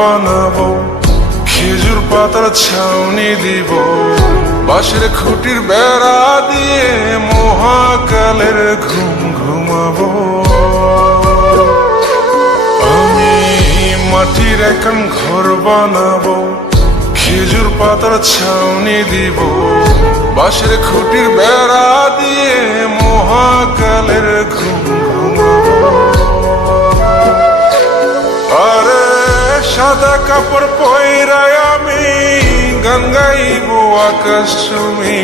বানাবো, খেজুর পাতার ছাউনি দিব, বাঁশের খুঁটির বেড়া দিয়ে মহাকালের ঘুম ঘুমাবো। আমি মাটির এখন ঘর বানাবো, খেজুর পাতার ছাউনি দিব, বাঁশের খুঁটির বেড়া দিয়ে মহাকালের ঘুম ঘুমাবো। আরে সাদা কাপড় পয়রায় আমি গান গাইবো আকাশ চুমি,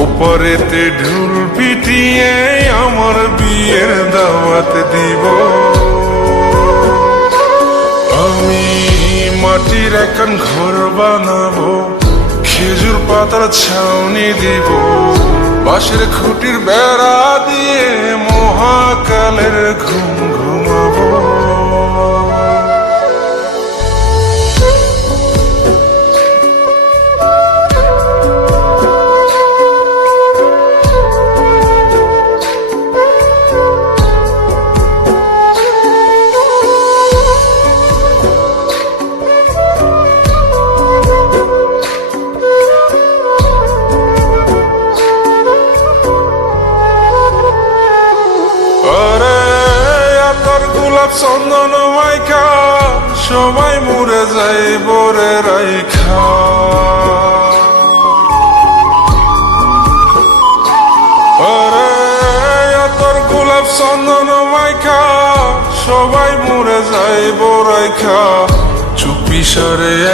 ওপরেতে ঢুল পিটিয়ে আমার বিয়ের দাওয়াত দিব। আমি মাটির এখন ঘর বানাবো, খেজুর পাতার ছাউনি দিব, বাঁশের খুঁটির বেড়া দিয়ে মহাকালের ঘুম ঘুমাবো। চন্দন মাইকা সবাই মরে যাই বরে রাইখা, আরে তোর গোলাপ চন্দন মাইকা সবাই মরে যাই বরাইখা, চুপি সরে